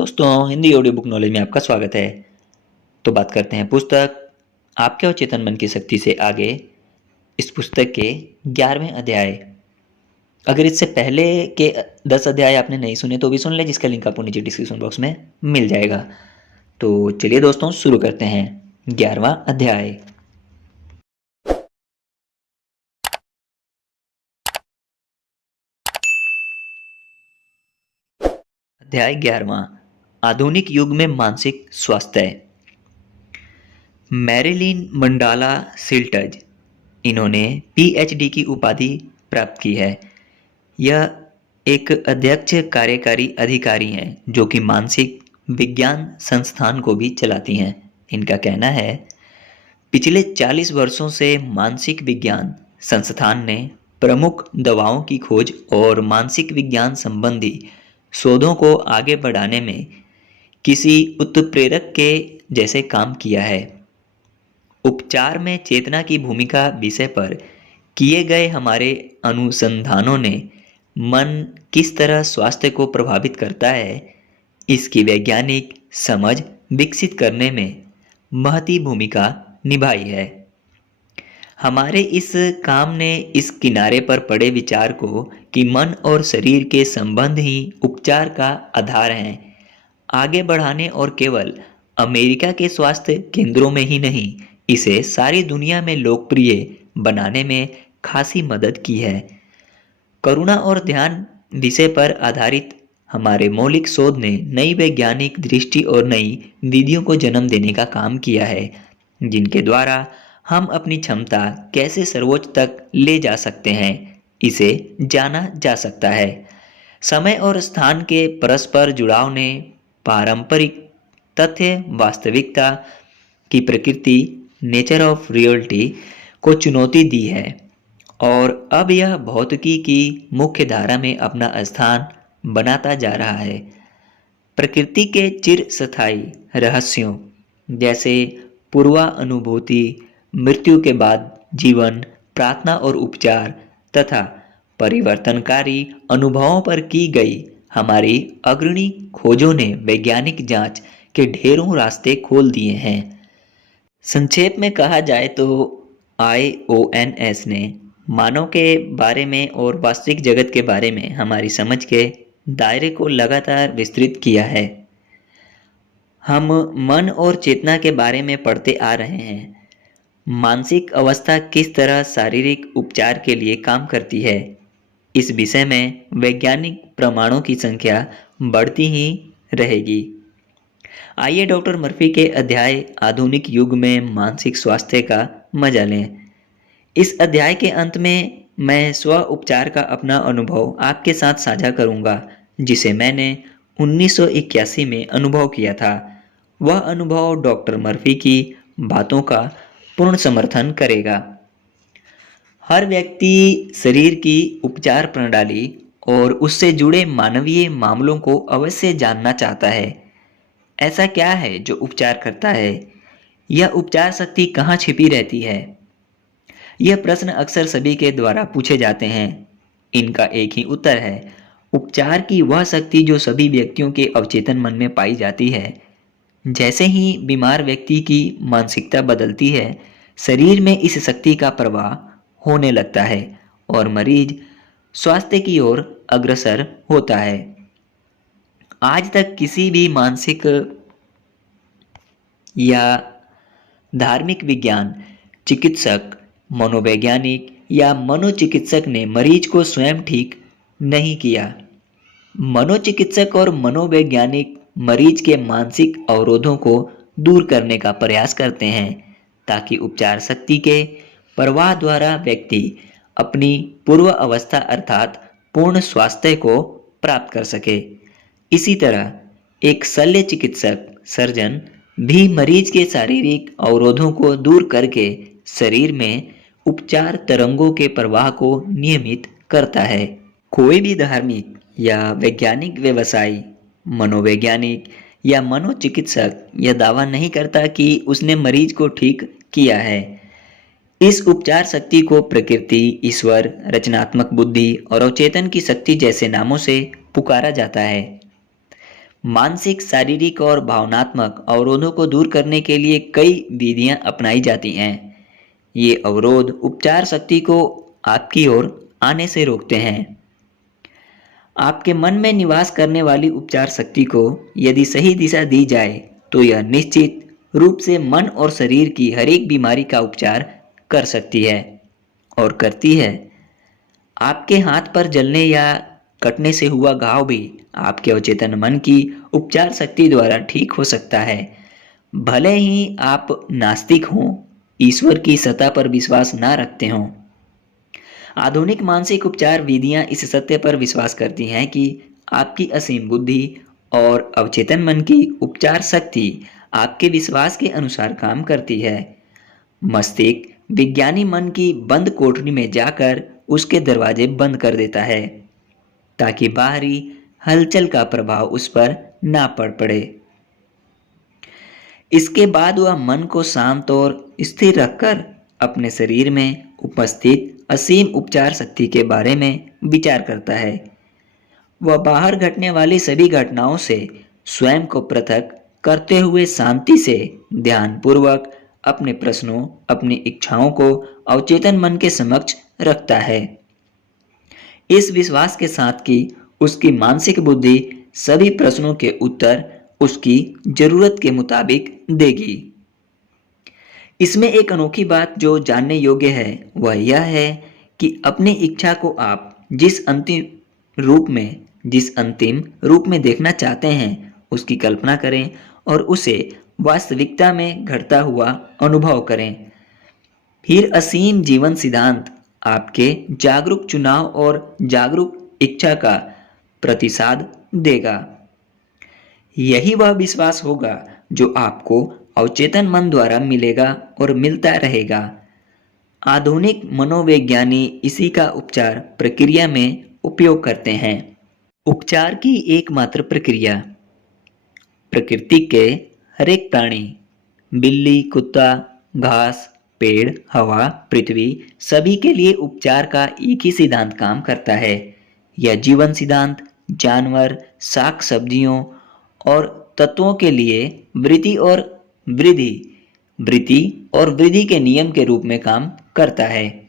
दोस्तों, Hindi audio book knowledge में आपका स्वागत है। तो बात करते हैं पुस्तक आपके और चेतन मन की शक्ति से आगे। इस पुस्तक के 11वें अध्याय। अगर इससे पहले के 10 अध्याय आपने नहीं सुने तो भी सुन ले, जिसका लिंक आपको नीचे डिस्क्रिप्शन बॉक्स में मिल जाएगा। तो चलिए दोस्तों, शुरू करते हैं 11वां अध्याय। अध्याय 11वां, आधुनिक युग में मानसिक स्वास्थ्य। मैरिलिन मंडाला सिल्टज, इन्होंने पीएचडी की उपाधि प्राप्त की है। यह एक अध्यक्ष कार्यकारी अधिकारी हैं जो कि मानसिक विज्ञान संस्थान को भी चलाती हैं। इनका कहना है, पिछले 40 वर्षों से मानसिक विज्ञान संस्थान ने प्रमुख दवाओं की खोज और मानसिक विज्ञान संबंधी शोधों को आगे बढ़ाने में किसी उत्प्रेरक के जैसे काम किया है। उपचार में चेतना की भूमिका विषय पर किए गए हमारे अनुसंधानों ने मन किस तरह स्वास्थ्य को प्रभावित करता है, इसकी वैज्ञानिक समझ विकसित करने में महती भूमिका निभाई है। हमारे इस काम ने इस किनारे पर पड़े विचार को कि मन और शरीर के संबंध ही उपचार का आधार हैं आगे बढ़ाने और केवल अमेरिका के स्वास्थ्य केंद्रों में ही नहीं, इसे सारी दुनिया में लोकप्रिय बनाने में खासी मदद की है। करुणा और ध्यान विषय पर आधारित हमारे मौलिक शोध ने नई वैज्ञानिक दृष्टि और नई विधियों को जन्म देने का काम किया है, जिनके द्वारा हम अपनी क्षमता कैसे सर्वोच्च तक ले जा सकते हैं, इसे जाना जा सकता है। समय और स्थान के परस्पर जुड़ाव ने पारंपरिक तथ्य वास्तविकता की प्रकृति नेचर ऑफ रियलिटी को चुनौती दी है और अब यह भौतिकी की मुख्य धारा में अपना स्थान बनाता जा रहा है। प्रकृति के चिरस्थायी रहस्यों जैसे पूर्वानुभूति, मृत्यु के बाद जीवन, प्रार्थना और उपचार तथा परिवर्तनकारी अनुभवों पर की गई हमारी अग्रणी खोजों ने वैज्ञानिक जांच के ढेरों रास्ते खोल दिए हैं। संक्षेप में कहा जाए तो IONS ने मानव के बारे में और वास्तविक जगत के बारे में हमारी समझ के दायरे को लगातार विस्तृत किया है। हम मन और चेतना के बारे में पढ़ते आ रहे हैं। मानसिक अवस्था किस तरह शारीरिक उपचार के लिए काम करती है, इस विषय में वैज्ञानिक प्रमाणों की संख्या बढ़ती ही रहेगी। आइए डॉक्टर मर्फी के अध्याय आधुनिक युग में मानसिक स्वास्थ्य का मजा लें। इस अध्याय के अंत में मैं स्व उपचार का अपना अनुभव आपके साथ साझा करूंगा, जिसे मैंने 1981 में अनुभव किया था। वह अनुभव डॉक्टर मर्फी की बातों का पूर्ण समर्थन करेगा। हर व्यक्ति शरीर की उपचार प्रणाली और उससे जुड़े मानवीय मामलों को अवश्य जानना चाहता है। ऐसा क्या है जो उपचार करता है? यह उपचार शक्ति कहाँ छिपी रहती है? यह प्रश्न अक्सर सभी के द्वारा पूछे जाते हैं। इनका एक ही उत्तर है, उपचार की वह शक्ति जो सभी व्यक्तियों के अवचेतन मन में पाई जाती है। जैसे ही बीमार व्यक्ति की मानसिकता बदलती है, शरीर में इस शक्ति का प्रवाह होने लगता है और मरीज स्वास्थ्य की ओर अग्रसर होता है। आज तक किसी भी मानसिक या धार्मिक विज्ञान चिकित्सक, मनोवैज्ञानिक या मनोचिकित्सक ने मरीज को स्वयं ठीक नहीं किया। मनोचिकित्सक और मनोवैज्ञानिक मरीज के मानसिक अवरोधों को दूर करने का प्रयास करते हैं ताकि उपचार शक्ति के प्रवाह द्वारा व्यक्ति अपनी पूर्व अवस्था अर्थात पूर्ण स्वास्थ्य को प्राप्त कर सके। इसी तरह एक शल्य चिकित्सक सर्जन भी मरीज के शारीरिक अवरोधों को दूर करके शरीर में उपचार तरंगों के प्रवाह को नियमित करता है। कोई भी धार्मिक या वैज्ञानिक व्यवसायी, मनोवैज्ञानिक या मनोचिकित्सक यह दावा नहीं करता कि उसने मरीज को ठीक किया है। इस उपचार शक्ति को प्रकृति, ईश्वर, रचनात्मक बुद्धि और अवचेतन की शक्ति जैसे नामों से पुकारा जाता है। मानसिक, शारीरिक और भावनात्मक अवरोधों को दूर करने के लिए कई विधियां अपनाई जाती हैं। ये अवरोध उपचार शक्ति को आपकी ओर आने से रोकते हैं। आपके मन में निवास करने वाली उपचार शक्ति को यदि सही दिशा दी जाए तो यह निश्चित रूप से मन और शरीर की हर एक बीमारी का उपचार कर सकती है और करती है। आपके हाथ पर जलने या कटने से हुआ घाव भी आपके अवचेतन मन की उपचार शक्ति द्वारा ठीक हो सकता है। भले ही आप नास्तिक हों, ईश्वर की सत्ता पर विश्वास ना रखते हों। आधुनिक मानसिक उपचार विधियां इस सत्य पर विश्वास करती हैं कि आपकी असीम बुद्धि और अवचेतन मन की उपचार शक्ति आपके विश्वास के अनुसार काम करती है। मस्तिष्क विज्ञानी मन की बंद कोठरी में जाकर उसके दरवाजे बंद कर देता है ताकि बाहरी हलचल का प्रभाव उस पर ना पड़ पड़े। इसके बाद वह मन को शांत और स्थिर रखकर अपने शरीर में उपस्थित असीम उपचार शक्ति के बारे में विचार करता है। वह बाहर घटने वाली सभी घटनाओं से स्वयं को पृथक करते हुए शांति से ध्यानपूर्वक अपने प्रश्नों, अपनी इच्छाओं को अवचेतन मन के समक्ष रखता है, इस विश्वास के साथ कि उसकी मानसिक बुद्धि सभी प्रश्नों के उत्तर उसकी जरूरत के मुताबिक देगी। इसमें एक अनोखी बात जो जानने योग्य है वह यह है कि अपनी इच्छा को आप जिस अंतिम रूप में देखना चाहते हैं उसकी कल्पना करें और उसे वास्तविकता में घटता हुआ अनुभव करें। फिर असीम जीवन सिद्धांत आपके जागरूक चुनाव और जागरूक इच्छा का प्रतिसाद देगा। यही वह विश्वास होगा जो आपको अवचेतन मन द्वारा मिलेगा और मिलता रहेगा। आधुनिक मनोवैज्ञानी इसी का उपचार प्रक्रिया में उपयोग करते हैं। उपचार की एकमात्र प्रक्रिया। प्रकृति के हर एक प्राणी, बिल्ली, कुत्ता, घास, पेड़, हवा, पृथ्वी, सभी के लिए उपचार का एक ही सिद्धांत काम करता है। यह जीवन सिद्धांत जानवर, शाक सब्जियों और तत्वों के लिए वृद्धि वृद्धि और वृद्धि के नियम के रूप में काम करता है,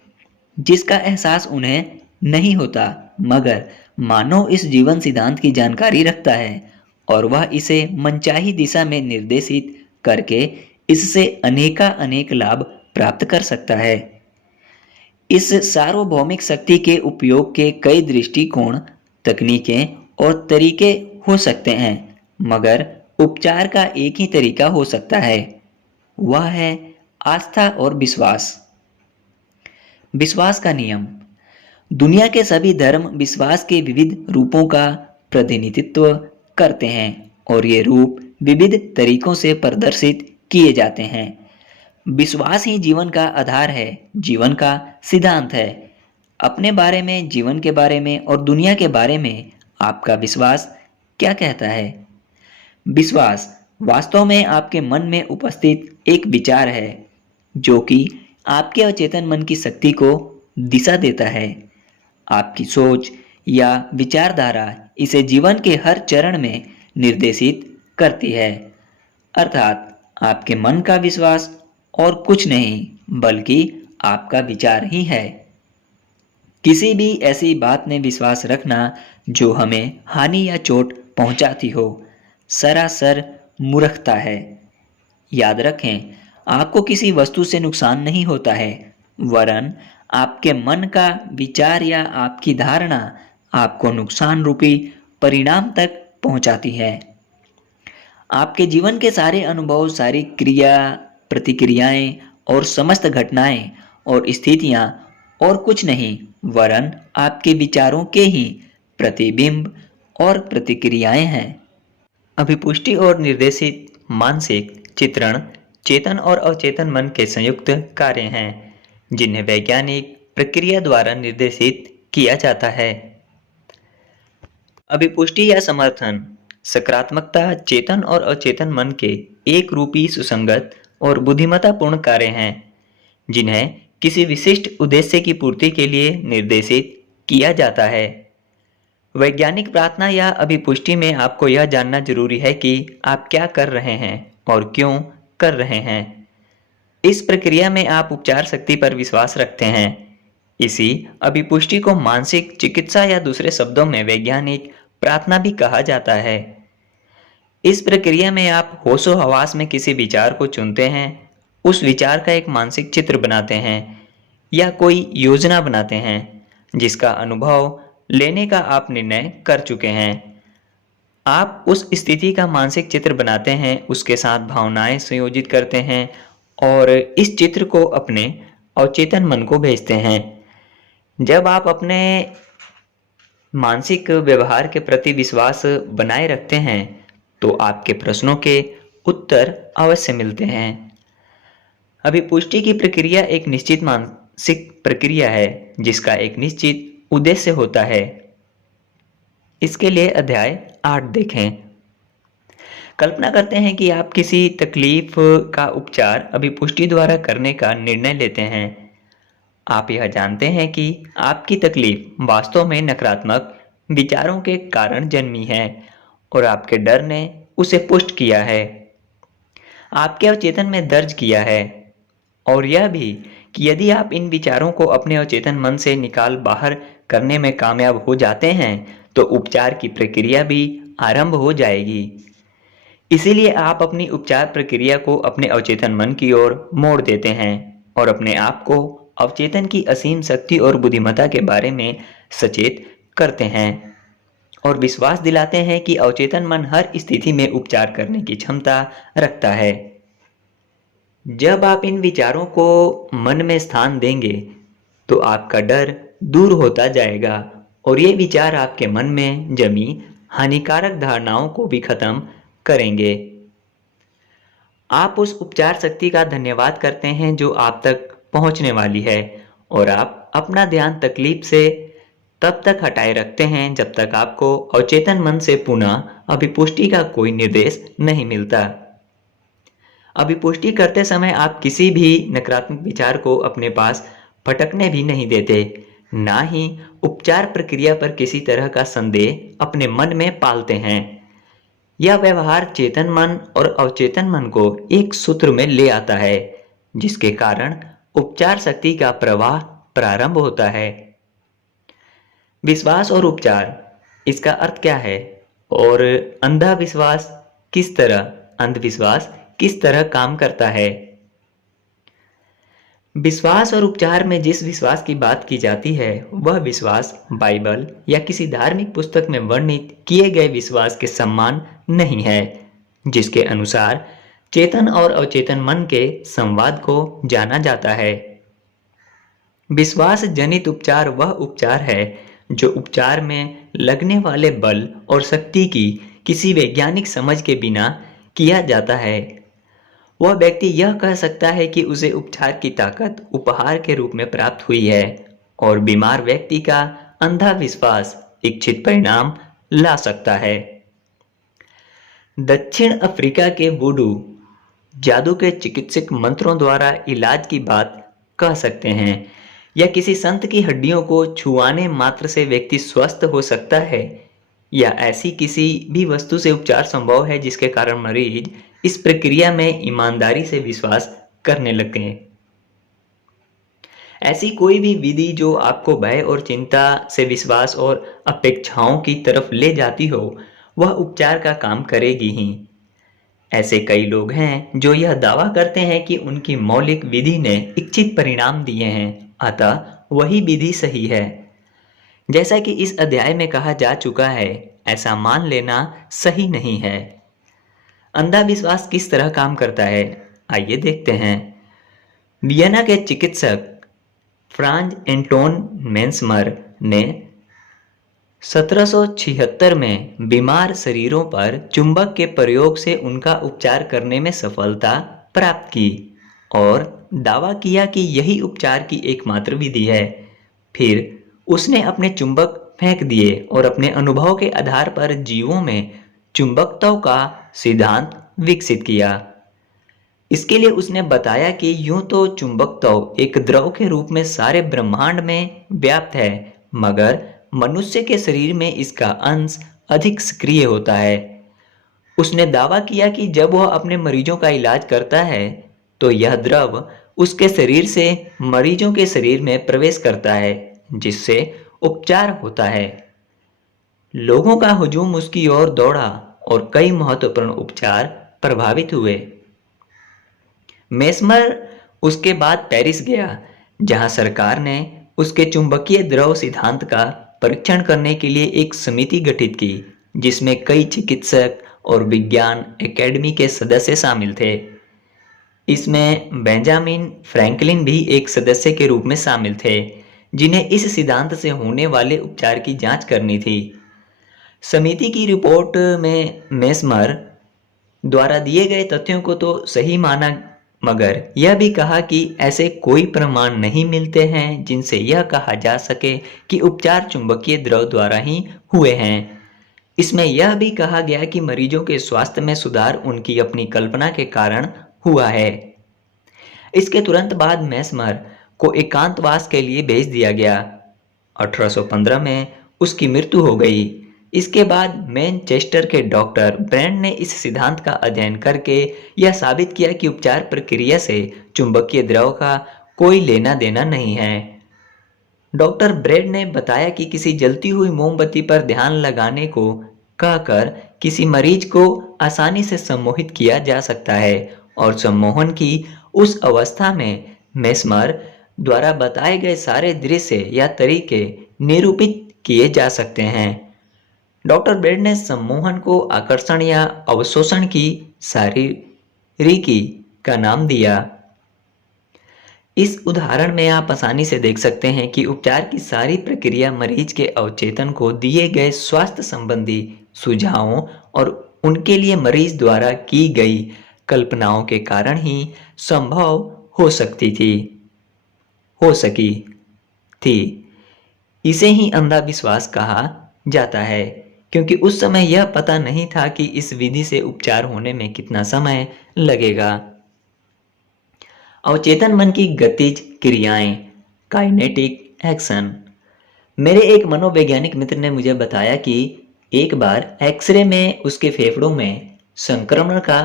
जिसका एहसास उन्हें नहीं होता, मगर मानव इस जीवन सिद्धांत की जानकारी रखता है और वह इसे मनचाही दिशा में निर्देशित करके इससे अनेक लाभ प्राप्त कर सकता है। इस सार्वभौमिक शक्ति के उपयोग के कई दृष्टिकोण, तकनीकें और तरीके हो सकते हैं, मगर उपचार का एक ही तरीका हो सकता है, वह है आस्था और विश्वास। विश्वास का नियम। दुनिया के सभी धर्म विश्वास के विविध रूपों का प्रतिनिधित्व करते हैं और ये रूप विविध तरीकों से प्रदर्शित किए जाते हैं। विश्वास ही जीवन का आधार है, जीवन का सिद्धांत है। अपने बारे में, जीवन के बारे में और दुनिया के बारे में आपका विश्वास क्या कहता है? विश्वास वास्तव में आपके मन में उपस्थित एक विचार है जो कि आपके अचेतन मन की शक्ति को दिशा देता है। आपकी सोच या विचारधारा इसे जीवन के हर चरण में निर्देशित करती है। अर्थात आपके मन का विश्वास और कुछ नहीं बल्कि आपका विचार ही है। किसी भी ऐसी बात में विश्वास रखना जो हमें हानि या चोट पहुंचाती हो सरासर मूर्खता है। याद रखें, आपको किसी वस्तु से नुकसान नहीं होता है, वरन आपके मन का विचार या आपकी धारणा आपको नुकसान रूपी परिणाम तक पहुंचाती है। आपके जीवन के सारे अनुभव, सारी क्रिया प्रतिक्रियाएं और समस्त घटनाएं और स्थितियां और कुछ नहीं वरन आपके विचारों के ही प्रतिबिंब और प्रतिक्रियाएं हैं। अभिपुष्टि और निर्देशित मानसिक चित्रण चेतन और अवचेतन मन के संयुक्त कार्य हैं जिन्हें वैज्ञानिक प्रक्रिया द्वारा निर्देशित किया जाता है। अभिपुष्टि या समर्थन सकारात्मकता चेतन और अचेतन मन के एक रूपी, सुसंगत और बुद्धिमत्तापूर्ण कार्य हैं जिन्हें किसी विशिष्ट उद्देश्य की पूर्ति के लिए निर्देशित किया जाता है। वैज्ञानिक प्रार्थना या अभिपुष्टि में आपको यह जानना जरूरी है कि आप क्या कर रहे हैं और क्यों कर रहे हैं। इस प्रक्रिया में आप उपचार शक्ति पर विश्वास रखते हैं। इसी अभिपुष्टि को मानसिक चिकित्सा या दूसरे शब्दों में वैज्ञानिक प्रार्थना भी कहा जाता है। इस प्रक्रिया में आप होशो हवास में किसी विचार को चुनते हैं, उस विचार का एक मानसिक चित्र बनाते हैं या कोई योजना बनाते हैं जिसका अनुभव लेने का आप निर्णय कर चुके हैं। आप उस स्थिति का मानसिक चित्र बनाते हैं, उसके साथ भावनाएं संयोजित करते हैं और इस चित्र को अपने अवचेतन मन को भेजते हैं। जब आप अपने मानसिक व्यवहार के प्रति विश्वास बनाए रखते हैं तो आपके प्रश्नों के उत्तर अवश्य मिलते हैं। अभिपुष्टि की प्रक्रिया एक निश्चित मानसिक प्रक्रिया है जिसका एक निश्चित उद्देश्य होता है। इसके लिए अध्याय 8 देखें। कल्पना करते हैं कि आप किसी तकलीफ का उपचार अभिपुष्टि द्वारा करने का निर्णय लेते हैं। आप यह जानते हैं कि आपकी तकलीफ वास्तव में नकारात्मक विचारों के कारण जन्मी है और आपके डर ने उसे पुष्ट किया है, आपके अवचेतन में दर्ज किया है, और यह भी कि यदि आप इन विचारों को अपने अवचेतन मन से निकाल बाहर करने में कामयाब हो जाते हैं तो उपचार की प्रक्रिया भी आरंभ हो जाएगी। इसीलिए आप अपनी उपचार प्रक्रिया को अपने अवचेतन मन की ओर मोड़ देते हैं और अपने आप को अवचेतन की असीम शक्ति और बुद्धिमत्ता के बारे में सचेत करते हैं और विश्वास दिलाते हैं कि अवचेतन मन हर स्थिति में उपचार करने की क्षमता रखता है। जब आप इन विचारों को मन में स्थान देंगे तो आपका डर दूर होता जाएगा और ये विचार आपके मन में जमी हानिकारक धारणाओं को भी खत्म करेंगे। आप उस उपचार शक्ति का धन्यवाद करते हैं जो आप तक पहुंचने वाली है और आप अपना ध्यान तकलीफ से तब तक हटाए रखते हैं जब तक आपको अवचेतन मन से पुनः अभिपुष्टि का कोई निर्देश नहीं मिलता। अभिपुष्टि करते समय आप किसी भी नकारात्मक विचार को अपने पास फटकने भी नहीं देते, ना ही उपचार प्रक्रिया पर किसी तरह का संदेह अपने मन में पालते हैं। यह व्यवहार चेतन मन और अवचेतन मन को एक सूत्र में ले आता है जिसके कारण उपचार शक्ति का प्रवाह प्रारंभ होता है। विश्वास और उपचार, इसका अर्थ क्या है और अंधविश्वास किस तरह काम करता है। विश्वास और उपचार में जिस विश्वास की बात की जाती है वह विश्वास बाइबल या किसी धार्मिक पुस्तक में वर्णित किए गए विश्वास के समान नहीं है, जिसके अनुसार चेतन और अवचेतन मन के संवाद को जाना जाता है। विश्वास जनित उपचार वह उपचार है जो उपचार में लगने वाले बल और शक्ति की किसी वैज्ञानिक समझ के बिना किया जाता है। वह व्यक्ति यह कह सकता है कि उसे उपचार की ताकत उपहार के रूप में प्राप्त हुई है और बीमार व्यक्ति का अंधा विश्वास इच्छित परिणाम ला सकता है। दक्षिण अफ्रीका के वुडू जादू के चिकित्सक मंत्रों द्वारा इलाज की बात कह सकते हैं या किसी संत की हड्डियों को छुआने मात्र से व्यक्ति स्वस्थ हो सकता है या ऐसी किसी भी वस्तु से उपचार संभव है जिसके कारण मरीज इस प्रक्रिया में ईमानदारी से विश्वास करने लगे। ऐसी कोई भी विधि जो आपको भय और चिंता से विश्वास और अपेक्षाओं की तरफ ले जाती हो वह उपचार का काम करेगी ही। ऐसे कई लोग हैं जो यह दावा करते हैं कि उनकी मौलिक विधि ने इच्छित परिणाम दिए हैं, अतः वही विधि सही है। जैसा कि इस अध्याय में कहा जा चुका है, ऐसा मान लेना सही नहीं है। अंधा विश्वास किस तरह काम करता है, आइए देखते हैं। वियना के चिकित्सक फ्रांज एंटोन मेंसमर ने 1776 में बीमार शरीरों पर चुंबक के प्रयोग से उनका उपचार करने में सफलता प्राप्त की और दावा किया कि यही उपचार की एकमात्र विधि है। फिर उसने अपने चुंबक फेंक दिए और अपने अनुभव के आधार पर जीवों में चुंबकत्व का सिद्धांत विकसित किया। इसके लिए उसने बताया कि यूं तो चुंबकत्व एक द्रव के रूप में सारे ब्रह्मांड में व्याप्त है, मगर मनुष्य के शरीर में इसका अंश अधिक सक्रिय होता है। उसने दावा किया कि जब वह अपने मरीजों का इलाज करता है तो यह द्रव उसके शरीर से मरीजों के शरीर में प्रवेश करता है, जिससे उपचार होता है। लोगों का हुजूम उसकी ओर दौड़ा और कई महत्वपूर्ण उपचार प्रभावित हुए। मेस्मर उसके बाद पेरिस गया, जहां सरकार ने उसके चुंबकीय द्रव सिद्धांत का परीक्षण करने के लिए एक समिति गठित की, जिसमें कई चिकित्सक और विज्ञान एकेडमी के सदस्य शामिल थे। इसमें बेंजामिन फ्रैंकलिन भी एक सदस्य के रूप में शामिल थे, जिन्हें इस सिद्धांत से होने वाले उपचार की जांच करनी थी। समिति की रिपोर्ट में मेस्मर द्वारा दिए गए तथ्यों को तो सही माना, मगर यह भी कहा कि ऐसे कोई प्रमाण नहीं मिलते हैं जिनसे यह कहा जा सके कि उपचार चुंबकीय द्रव द्वारा ही हुए हैं। इसमें यह भी कहा गया कि मरीजों के स्वास्थ्य में सुधार उनकी अपनी कल्पना के कारण हुआ है। इसके तुरंत बाद मेस्मर को एकांतवास के लिए भेज दिया गया। 1815 में उसकी मृत्यु हो गई। इसके बाद मैनचेस्टर के डॉक्टर ब्रैंड ने इस सिद्धांत का अध्ययन करके यह साबित किया कि उपचार प्रक्रिया से चुंबकीय द्रव का कोई लेना देना नहीं है। डॉक्टर ब्रैंड ने बताया कि किसी जलती हुई मोमबत्ती पर ध्यान लगाने को कहकर किसी मरीज को आसानी से सम्मोहित किया जा सकता है और सम्मोहन की उस अवस्था में मेस्मर द्वारा बताए गए सारे दृश्य या तरीके निरूपित किए जा सकते हैं। डॉक्टर ब्रेड ने सम्मोहन को आकर्षण या अवशोषण की शारीरिकी का नाम दिया। इस उदाहरण में आप आसानी से देख सकते हैं कि उपचार की सारी प्रक्रिया मरीज के अवचेतन को दिए गए स्वास्थ्य संबंधी सुझावों और उनके लिए मरीज द्वारा की गई कल्पनाओं के कारण ही संभव हो सकी थी। इसे ही अंधविश्वास कहा जाता है, क्योंकि उस समय यह पता नहीं था कि इस विधि से उपचार होने में कितना समय लगेगा। अवचेतन मन की गतिज क्रियाएं, काइनेटिक एक्शन। मेरे एक मनोवैज्ञानिक मित्र ने मुझे बताया कि एक बार एक्सरे में उसके फेफड़ों में संक्रमण का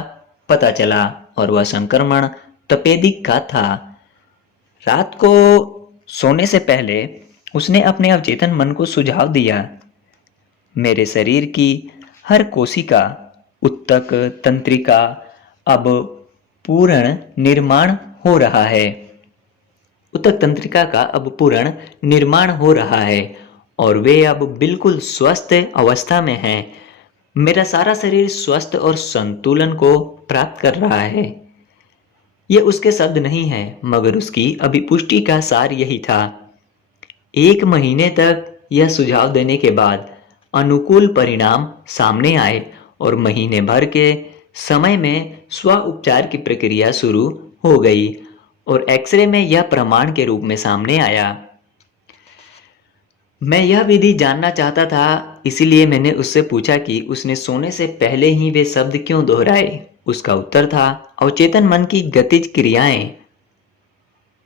पता चला और वह संक्रमण तपेदिक का था। रात को सोने से पहले उसने अपने अवचेतन मन को सुझाव दिया, मेरे शरीर की हर कोशिका, उत्तक तंत्रिका अब पूर्ण निर्माण हो रहा है। उत्तक तंत्रिका का अब पूर्ण निर्माण हो रहा है और वे अब बिल्कुल स्वस्थ अवस्था में हैं। मेरा सारा शरीर स्वस्थ और संतुलन को प्राप्त कर रहा है। ये उसके शब्द नहीं हैं, मगर उसकी अभिपुष्टि का सार यही था। 1 महीने तक यह सुझाव देने के बाद अनुकूल परिणाम सामने आए और महीने भर के समय में स्व उपचार की प्रक्रिया शुरू हो गई और एक्सरे में यह प्रमाण के रूप में सामने आया। मैं यह विधि जानना चाहता था, इसीलिए मैंने उससे पूछा कि उसने सोने से पहले ही वे शब्द क्यों दोहराए। उसका उत्तर था, अवचेतन मन की गतिज क्रियाएं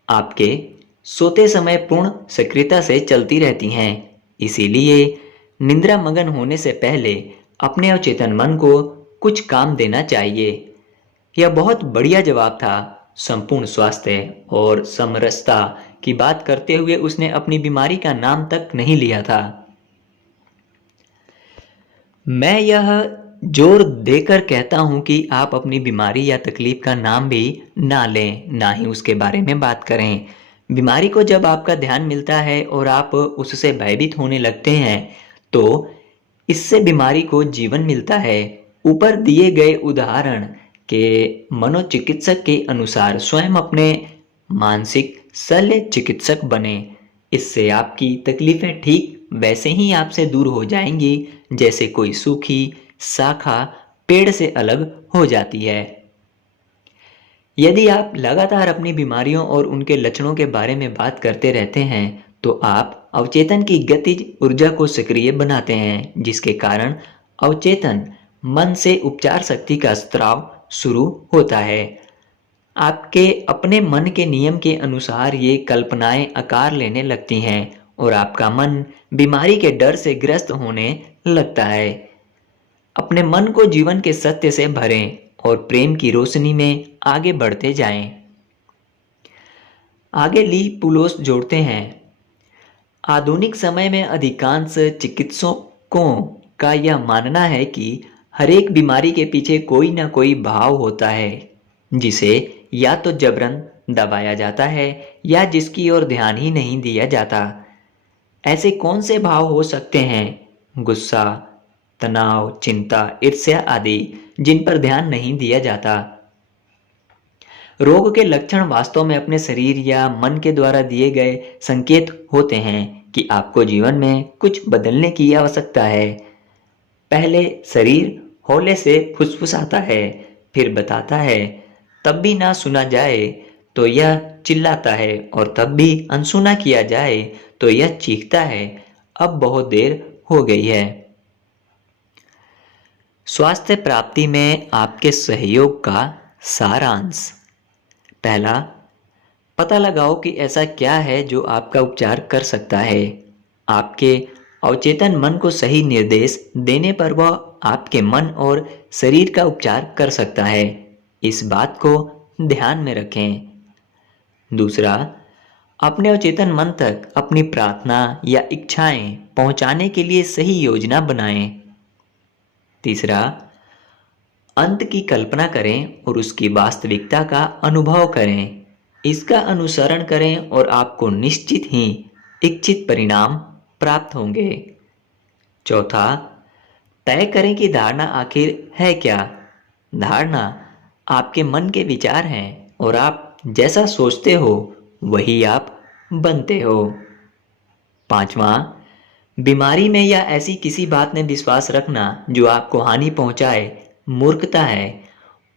आपके सोते समय पूर्ण सक्रियता से चलती रहती हैं। इसीलिए निद्रा मगन होने से पहले अपने अवचेतन मन को कुछ काम देना चाहिए। यह बहुत बढ़िया जवाब था। संपूर्ण स्वास्थ्य और समरसता की बात करते हुए उसने अपनी बीमारी का नाम तक नहीं लिया था। मैं यह जोर देकर कहता हूं कि आप अपनी बीमारी या तकलीफ का नाम भी ना लें, ना ही उसके बारे में बात करें। बीमारी को जब आपका ध्यान मिलता है और आप उससे भयभीत होने लगते हैं, तो इससे बीमारी को जीवन मिलता है। ऊपर दिए गए उदाहरण के मनोचिकित्सक के अनुसार स्वयं अपने मानसिक शल्य चिकित्सक बने। इससे आपकी तकलीफें ठीक वैसे ही आपसे दूर हो जाएंगी जैसे कोई सूखी शाखा पेड़ से अलग हो जाती है। यदि आप लगातार अपनी बीमारियों और उनके लक्षणों के बारे में बात करते रहते हैं, तो आप अवचेतन की गतिज ऊर्जा को सक्रिय बनाते हैं, जिसके कारण अवचेतन मन से उपचार शक्ति का स्त्राव शुरू होता है। आपके अपने मन के नियम के अनुसार ये कल्पनाएं आकार लेने लगती हैं और आपका मन बीमारी के डर से ग्रस्त होने लगता है। अपने मन को जीवन के सत्य से भरें और प्रेम की रोशनी में आगे बढ़ते जाएं। आगे ली पुलोस जोड़ते हैं, आधुनिक समय में अधिकांश चिकित्सकों का यह मानना है कि हर एक बीमारी के पीछे कोई ना कोई भाव होता है जिसे या तो जबरन दबाया जाता है या जिसकी ओर ध्यान ही नहीं दिया जाता। ऐसे कौन से भाव हो सकते हैं? गुस्सा, तनाव, चिंता, ईर्ष्या आदि, जिन पर ध्यान नहीं दिया जाता। रोग के लक्षण वास्तव में अपने शरीर या मन के द्वारा दिए गए संकेत होते हैं कि आपको जीवन में कुछ बदलने की आवश्यकता है। पहले शरीर हौले से फुसफुसाता है, फिर बताता है, तब भी ना सुना जाए तो यह चिल्लाता है, और तब भी अनसुना किया जाए तो यह चीखता है, अब बहुत देर हो गई है। स्वास्थ्य प्राप्ति में आपके सहयोग का सारांश। पहला, पता लगाओ कि ऐसा क्या है जो आपका उपचार कर सकता है। आपके अवचेतन मन को सही निर्देश देने पर वह आपके मन और शरीर का उपचार कर सकता है। इस बात को ध्यान में रखें। दूसरा, अपने अवचेतन मन तक अपनी प्रार्थना या इच्छाएं पहुंचाने के लिए सही योजना बनाएं। तीसरा, अंत की कल्पना करें और उसकी वास्तविकता का अनुभव करें। इसका अनुसरण करें और आपको निश्चित ही इच्छित परिणाम प्राप्त होंगे। चौथा, तय करें कि धारणा आखिर है क्या। धारणा आपके मन के विचार हैं और आप जैसा सोचते हो वही आप बनते हो। पांचवा, बीमारी में या ऐसी किसी बात में विश्वास रखना जो आपको हानि पहुंचाए मूर्खता है।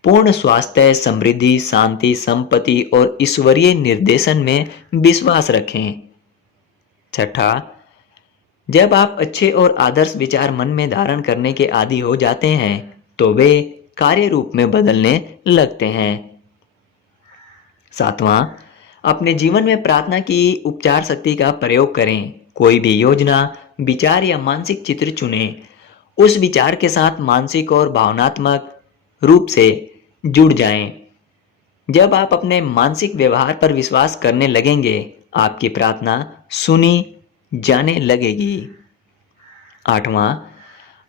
पूर्ण स्वास्थ्य, समृद्धि, शांति, संपत्ति और ईश्वरीय निर्देशन में विश्वास रखें। छठा, जब आप अच्छे और आदर्श विचार मन में धारण करने के आदी हो जाते हैं तो वे कार्य रूप में बदलने लगते हैं। सातवां, अपने जीवन में प्रार्थना की उपचार शक्ति का प्रयोग करें। कोई भी योजना, विचार या मानसिक चित्र चुनें। उस विचार के साथ मानसिक और भावनात्मक रूप से जुड़ जाएं। जब आप अपने मानसिक व्यवहार पर विश्वास करने लगेंगे, आपकी प्रार्थना सुनी जाने लगेगी। आठवां,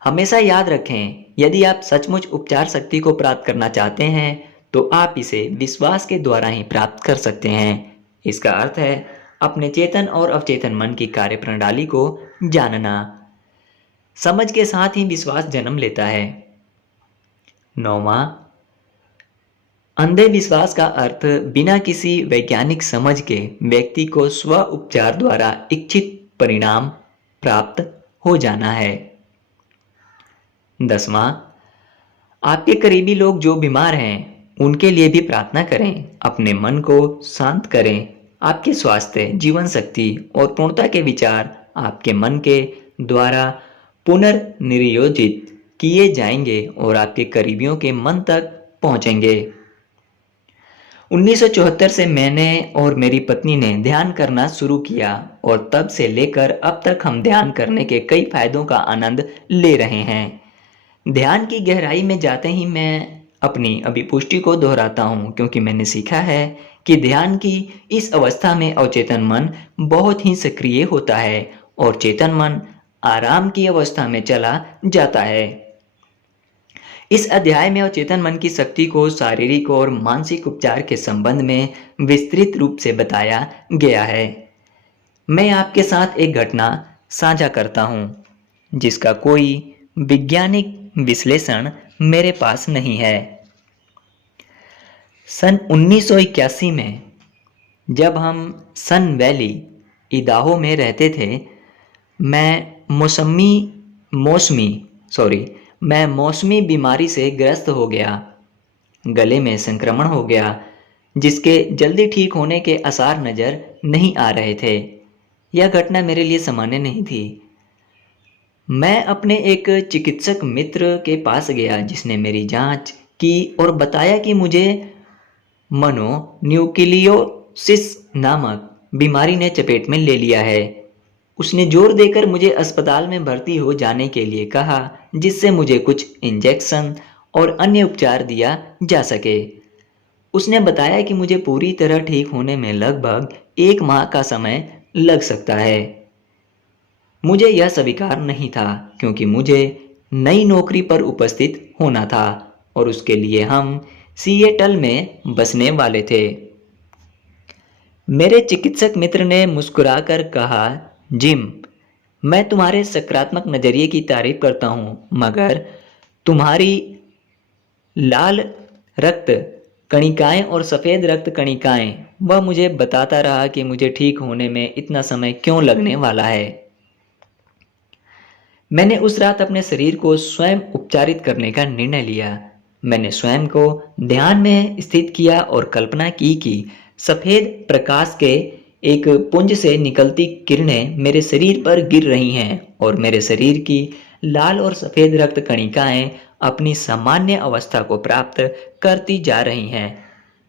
हमेशा याद रखें, यदि आप सचमुच उपचार शक्ति को प्राप्त करना चाहते हैं तो आप इसे विश्वास के द्वारा ही प्राप्त कर सकते हैं। इसका अर्थ है अपने चेतन और अवचेतन मन की कार्यप्रणाली को जानना। समझ के साथ ही विश्वास जन्म लेता है। नौवां, अंधे विश्वास का अर्थ बिना किसी वैज्ञानिक समझ के व्यक्ति को स्व उपचार द्वारा इच्छित परिणाम प्राप्त हो जाना है। 10वां, आपके करीबी लोग जो बीमार हैं उनके लिए भी प्रार्थना करें। अपने मन को शांत करें। आपके स्वास्थ्य, जीवन शक्ति और पूर्णता के विचार आपके मन के द्वारा पुनर्नियोजित किए जाएंगे और आपके करीबियों के मन तक पहुंचेंगे। 1974 से मैंने और मेरी पत्नी ने ध्यान करना शुरू किया और तब से लेकर अब तक हम ध्यान करने के कई फायदों का आनंद ले रहे हैं। ध्यान की गहराई में जाते ही मैं अपनी अभिपुष्टि को दोहराता हूँ, क्योंकि मैंने सीखा है कि ध्यान की इस अवस्था में अवचेतन मन बहुत ही सक्रिय होता है और चेतन मन आराम की अवस्था में चला जाता है। इस अध्याय में अवचेतन मन की शक्ति को शारीरिक और मानसिक उपचार के संबंध में विस्तृत रूप से बताया गया है। मैं आपके साथ एक घटना साझा करता हूँ जिसका कोई वैज्ञानिक विश्लेषण मेरे पास नहीं है। सन 1981 में जब हम सन वैली, इदाहो में रहते थे, मैं मौसमी बीमारी से ग्रस्त हो गया। गले में संक्रमण हो गया जिसके जल्दी ठीक होने के आसार नज़र नहीं आ रहे थे। यह घटना मेरे लिए सामान्य नहीं थी। मैं अपने एक चिकित्सक मित्र के पास गया जिसने मेरी जांच की और बताया कि मुझे मनोन्यूक्लियोसिस नामक बीमारी ने चपेट में ले लिया है। उसने जोर देकर मुझे अस्पताल में भर्ती हो जाने के लिए कहा, जिससे मुझे कुछ इंजेक्शन और अन्य उपचार दिया जा सके। उसने बताया कि मुझे पूरी तरह ठीक होने में लगभग 1 माह का समय लग सकता है। मुझे यह स्वीकार नहीं था, क्योंकि मुझे नई नौकरी पर उपस्थित होना था और उसके लिए हम सिएटल में बसने वाले थे। मेरे चिकित्सक मित्र ने मुस्कुराकर कहा, जिम, मैं तुम्हारे सकारात्मक नज़रिए की तारीफ करता हूँ, मगर तुम्हारी लाल रक्त कणिकाएं और सफ़ेद रक्त कणिकाएं, वह मुझे बताता रहा कि मुझे ठीक होने में इतना समय क्यों लगने वाला है। मैंने उस रात अपने शरीर को स्वयं उपचारित करने का निर्णय लिया। मैंने स्वयं को ध्यान में स्थित किया और कल्पना की कि सफ़ेद प्रकाश के एक पुंज से निकलती किरणें मेरे शरीर पर गिर रही हैं और मेरे शरीर की लाल और सफ़ेद रक्त कणिकाएं अपनी सामान्य अवस्था को प्राप्त करती जा रही हैं।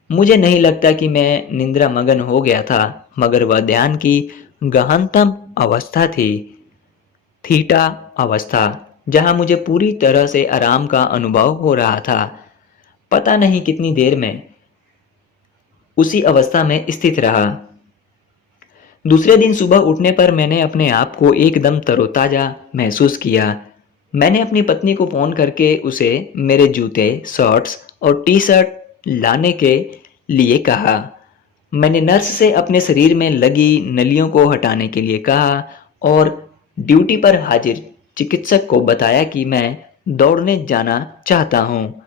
मुझे नहीं लगता कि मैं निंद्रा मगन हो गया था, मगर वह ध्यान की गहनतम अवस्था थी, थीटा अवस्था, जहां मुझे पूरी तरह से आराम का अनुभव हो रहा था। पता नहीं कितनी देर में उसी अवस्था में स्थित रहा। दूसरे दिन सुबह उठने पर मैंने अपने आप को एकदम तरोताजा महसूस किया। मैंने अपनी पत्नी को फ़ोन करके उसे मेरे जूते, शॉर्ट्स और टी शर्ट लाने के लिए कहा। मैंने नर्स से अपने शरीर में लगी नलियों को हटाने के लिए कहा और ड्यूटी पर हाजिर चिकित्सक को बताया कि मैं दौड़ने जाना चाहता हूँ।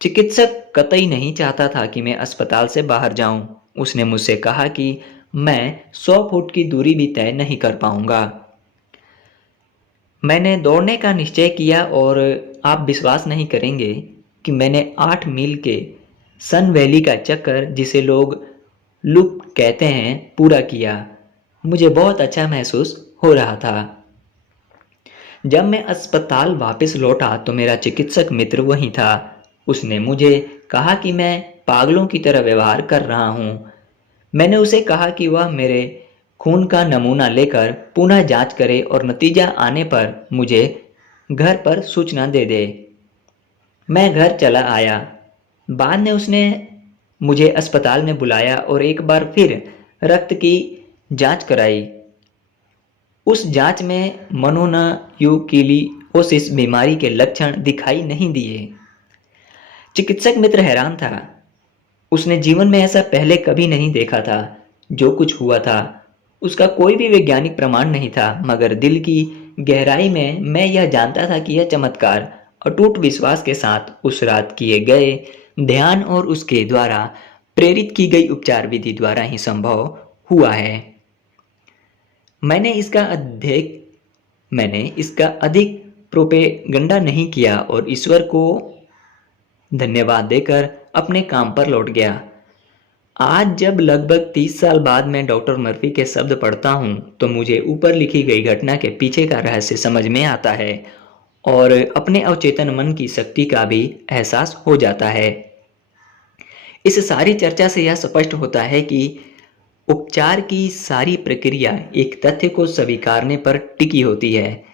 चिकित्सक कतई नहीं चाहता था कि मैं अस्पताल से बाहर जाऊं। उसने मुझसे कहा कि मैं 100 फुट की दूरी भी तय नहीं कर पाऊंगा। मैंने दौड़ने का निश्चय किया और आप विश्वास नहीं करेंगे कि मैंने 8 मील के सन वैली का चक्कर, जिसे लोग लूप कहते हैं, पूरा किया। मुझे बहुत अच्छा महसूस हो रहा था। जब मैं अस्पताल वापस लौटा तो मेरा चिकित्सक मित्र वहीं था। उसने मुझे कहा कि मैं पागलों की तरह व्यवहार कर रहा हूँ। मैंने उसे कहा कि वह मेरे खून का नमूना लेकर पुनः जांच करे और नतीजा आने पर मुझे घर पर सूचना दे दे। मैं घर चला आया। बाद में उसने मुझे अस्पताल में बुलाया और एक बार फिर रक्त की जांच कराई। उस जांच में मोनोन्यूक्लियोसिस बीमारी के लक्षण दिखाई नहीं दिए। चिकित्सक मित्र हैरान था। उसने जीवन में ऐसा पहले कभी नहीं देखा था। जो कुछ हुआ था उसका कोई भी वैज्ञानिक प्रमाण नहीं था, मगर दिल की गहराई में मैं यह जानता था कि यह चमत्कार अटूट विश्वास के साथ उस रात किए गए ध्यान और उसके द्वारा प्रेरित की गई उपचार विधि द्वारा ही संभव हुआ है। मैंने इसका अधिक प्रोपेगंडा नहीं किया और ईश्वर को धन्यवाद देकर अपने काम पर लौट गया। आज जब लगभग 30 साल बाद मैं डॉक्टर मर्फी के शब्द पढ़ता हूँ तो मुझे ऊपर लिखी गई घटना के पीछे का रहस्य समझ में आता है और अपने अवचेतन मन की शक्ति का भी एहसास हो जाता है। इस सारी चर्चा से यह स्पष्ट होता है कि उपचार की सारी प्रक्रिया एक तथ्य को स्वीकारने पर टिकी होती है।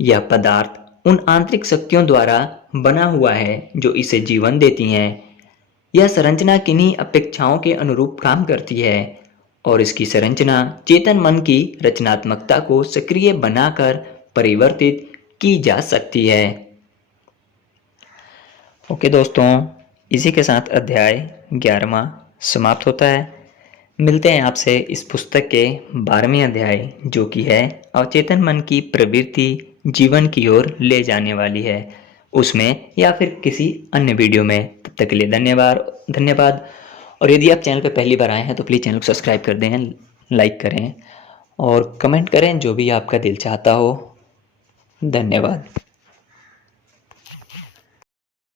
यह पदार्थ उन आंतरिक शक्तियों द्वारा बना हुआ है जो इसे जीवन देती हैं। यह संरचना किन्हीं अपेक्षाओं के अनुरूप काम करती है और इसकी संरचना चेतन मन की रचनात्मकता को सक्रिय बनाकर परिवर्तित की जा सकती है। ओके दोस्तों, इसी के साथ अध्याय 11वां समाप्त होता है। मिलते हैं आपसे इस पुस्तक के 12वें अध्याय, जो कि है अवचेतन मन की प्रवृत्ति जीवन की ओर ले जाने वाली है, उसमें या फिर किसी अन्य वीडियो में। तब तक के लिए धन्यवाद। और यदि आप चैनल पर पहली बार आए हैं तो प्लीज़ चैनल को सब्सक्राइब कर दें, लाइक करें और कमेंट करें जो भी आपका दिल चाहता हो। धन्यवाद।